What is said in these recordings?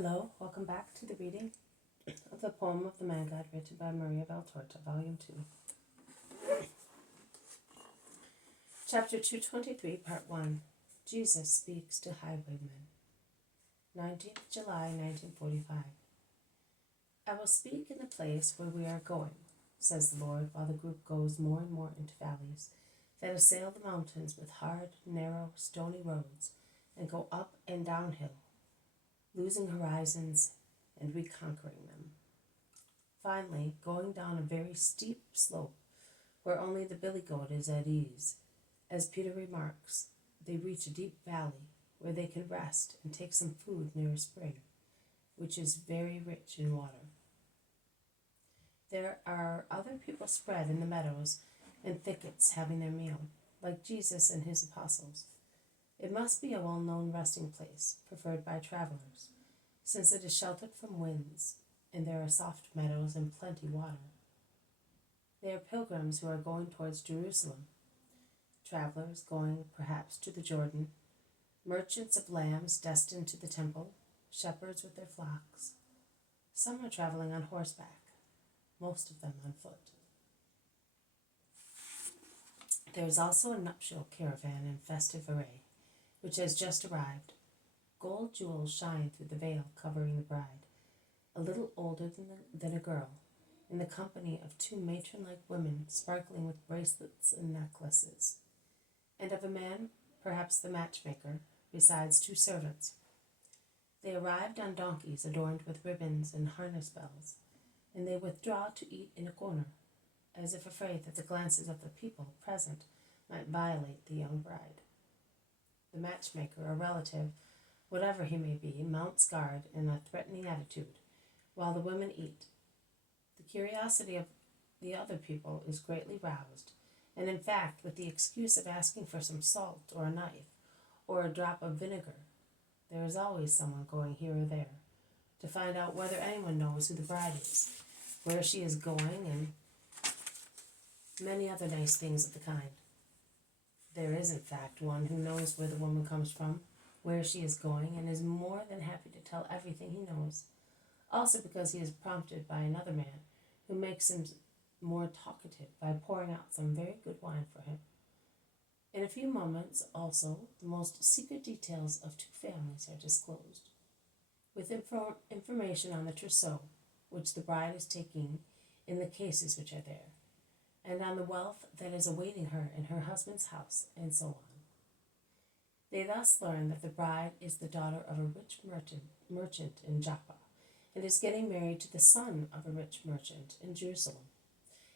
Hello, welcome back to the reading of the poem of the Man God written by Maria Valtorta, Volume 2. Chapter 223, Part 1. Jesus Speaks to Highwaymen. 19th July, 1945. I will speak in the place where we are going, says the Lord, while the group goes more and more into valleys that assail the mountains with hard, narrow, stony roads and go up and downhill, losing horizons and reconquering them. Finally, going down a very steep slope where only the billy goat is at ease, as Peter remarks, they reach a deep valley where they can rest and take some food near a spring, which is very rich in water. There are other people spread in the meadows and thickets having their meal, like Jesus and his apostles. It must be a well-known resting place, preferred by travelers, since it is sheltered from winds, and there are soft meadows and plenty water. They are pilgrims who are going towards Jerusalem, travelers going perhaps to the Jordan, merchants of lambs destined to the temple, shepherds with their flocks. Some are traveling on horseback, most of them on foot. There is also a nuptial caravan in festive array, which has just arrived. Gold jewels shine through the veil covering the bride, a little older than a girl, in the company of two matron-like women sparkling with bracelets and necklaces, and of a man, perhaps the matchmaker, besides two servants. They arrived on donkeys adorned with ribbons and harness bells, and they withdraw to eat in a corner, as if afraid that the glances of the people present might violate the young bride. The matchmaker, a relative, whatever he may be, mounts guard in a threatening attitude, while the women eat. The curiosity of the other people is greatly roused, and in fact, with the excuse of asking for some salt or a knife, or a drop of vinegar, there is always someone going here or there, to find out whether anyone knows who the bride is, where she is going, and many other nice things of the kind. There is, in fact, one who knows where the woman comes from, where she is going, and is more than happy to tell everything he knows, also because he is prompted by another man who makes him more talkative by pouring out some very good wine for him. In a few moments, also, the most secret details of two families are disclosed, with information on the trousseau which the bride is taking in the cases which are there, and on the wealth that is awaiting her in her husband's house, and so on. They thus learn that the bride is the daughter of a rich merchant in Joppa, and is getting married to the son of a rich merchant in Jerusalem,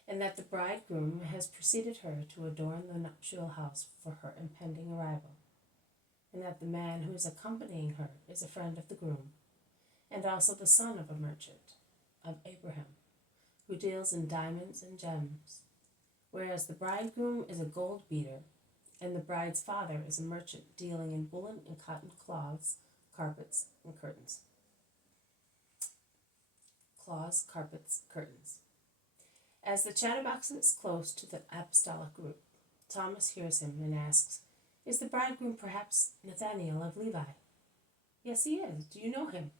and that the bridegroom has preceded her to adorn the nuptial house for her impending arrival, and that the man who is accompanying her is a friend of the groom, and also the son of a merchant, of Abraham, who deals in diamonds and gems, whereas the bridegroom is a gold beater, and the bride's father is a merchant dealing in woolen and cotton cloths, carpets, and curtains. Cloths, carpets, curtains. As the chatterbox is close to the apostolic group, Thomas hears him and asks, "Is the bridegroom perhaps Nathanael of Levi?" "Yes, he is. Do you know him?"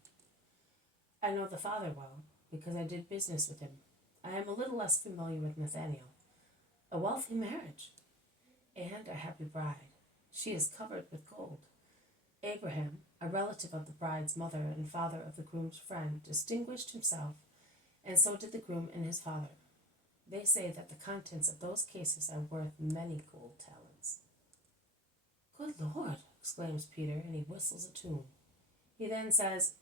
"I know the father well, because I did business with him. I am a little less familiar with Nathanael. A wealthy marriage, and a happy bride. She is covered with gold. Abraham, a relative of the bride's mother and father of the groom's friend, distinguished himself, and so did the groom and his father. They say that the contents of those cases are worth many gold talents." "Good Lord!" exclaims Peter, and he whistles a tune. He then says,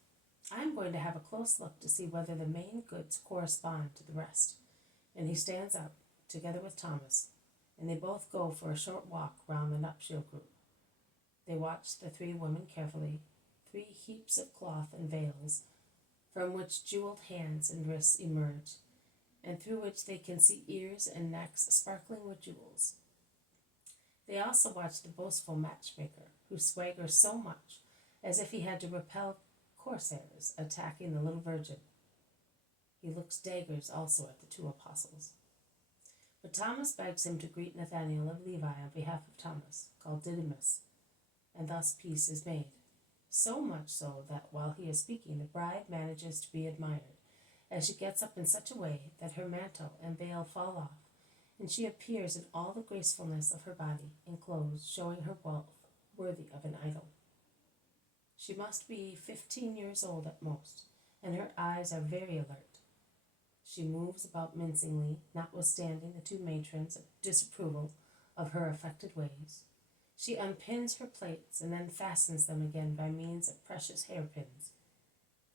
"I am going to have a close look to see whether the main goods correspond to the rest," and he stands up, together with Thomas, and they both go for a short walk round the nuptial group. They watch the three women carefully, 3 heaps of cloth and veils, from which jeweled hands and wrists emerge, and through which they can see ears and necks sparkling with jewels. They also watch the boastful matchmaker, who swaggers so much as if he had to repel corsairs attacking the little virgin. He looks daggers also at the 2 apostles. But Thomas begs him to greet Nathanael of Levi on behalf of Thomas, called Didymus, and thus peace is made. So much so that while he is speaking, the bride manages to be admired, as she gets up in such a way that her mantle and veil fall off, and she appears in all the gracefulness of her body in clothes showing her wealth worthy of an idol. She must be 15 years old at most, and her eyes are very alert. She moves about mincingly, notwithstanding the two matrons' disapproval of her affected ways. She unpins her plaits and then fastens them again by means of precious hairpins.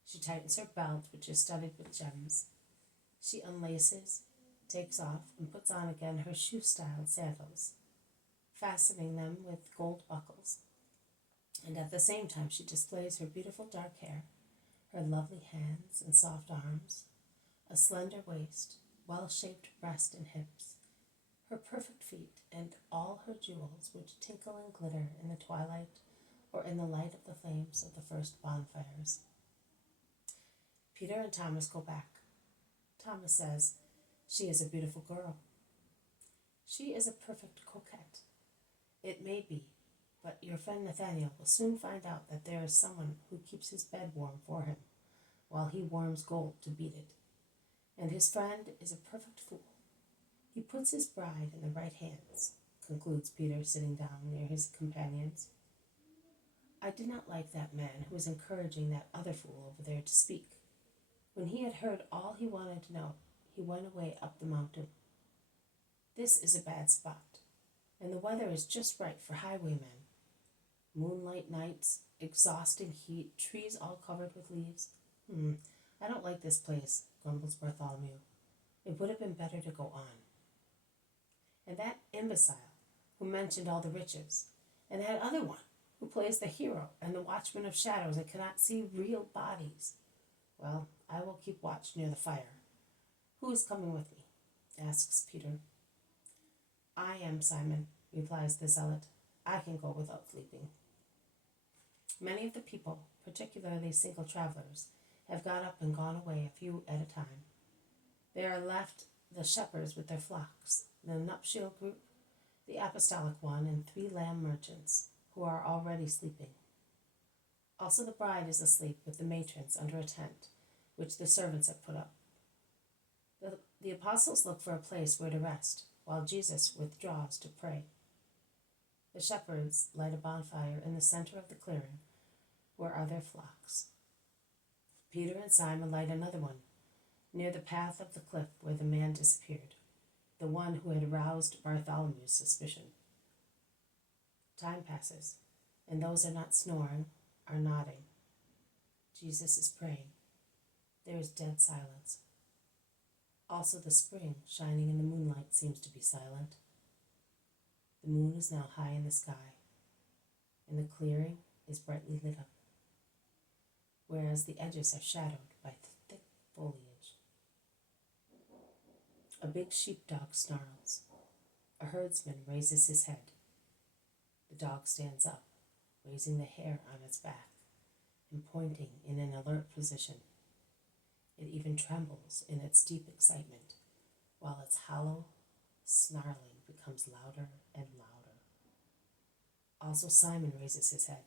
She tightens her belt, which is studded with gems. She unlaces, takes off, and puts on again her shoe-styled sandals, fastening them with gold buckles. And at the same time she displays her beautiful dark hair, her lovely hands and soft arms, a slender waist, well-shaped breast and hips, her perfect feet, and all her jewels which tinkle and glitter in the twilight or in the light of the flames of the first bonfires. Peter and Thomas go back. Thomas says, "She is a beautiful girl." "She is a perfect coquette." "It may be, but your friend Nathaniel will soon find out that there is someone who keeps his bed warm for him, while he warms gold to beat it. And his friend is a perfect fool. He puts his bride in the right hands," concludes Peter, sitting down near his companions. I did not like that man who was encouraging that other fool over there to speak. When he had heard all he wanted to know, he went away up the mountain. This is a bad spot, and the weather is just right for highwaymen. Moonlight nights, exhausting heat, trees all covered with leaves. I don't like this place, grumbles Bartholomew. It would have been better to go on. And that imbecile who mentioned all the riches, and that other one who plays the hero and the watchman of shadows and cannot see real bodies. Well, I will keep watch near the fire. Who is coming with me? Asks Peter. I am, Simon, replies the zealot. I can go without sleeping. Many of the people, particularly single travelers, have got up and gone away, a few at a time. There are left the shepherds with their flocks, the nuptial group, the apostolic one, and 3 lamb merchants, who are already sleeping. Also the bride is asleep with the matrons under a tent, which the servants have put up. The apostles look for a place where to rest, while Jesus withdraws to pray. The shepherds light a bonfire in the center of the clearing, where are their flocks. Peter and Simon light another one, near the path of the cliff where the man disappeared, the one who had aroused Bartholomew's suspicion. Time passes, and those are not snoring are nodding. Jesus is praying. There is dead silence. Also the spring, shining in the moonlight, seems to be silent. The moon is now high in the sky, and the clearing is brightly lit up, whereas the edges are shadowed by thick foliage. A big sheepdog snarls. A herdsman raises his head. The dog stands up, raising the hair on its back and pointing in an alert position. It even trembles in its deep excitement, while its hollow snarling becomes louder and louder. Also Simon raises his head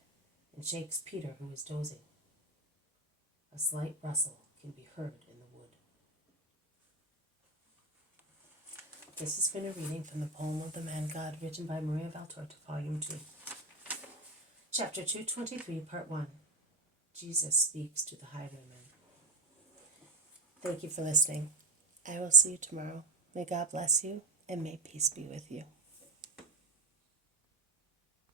and shakes Peter, who is dozing. A slight rustle can be heard in the wood. This has been a reading from the poem of the Man God, written by Maria Valtorta, Volume 2. Chapter 223, Part 1. Jesus speaks to the Highwaymen. Thank you for listening. I will see you tomorrow. May God bless you, and may peace be with you.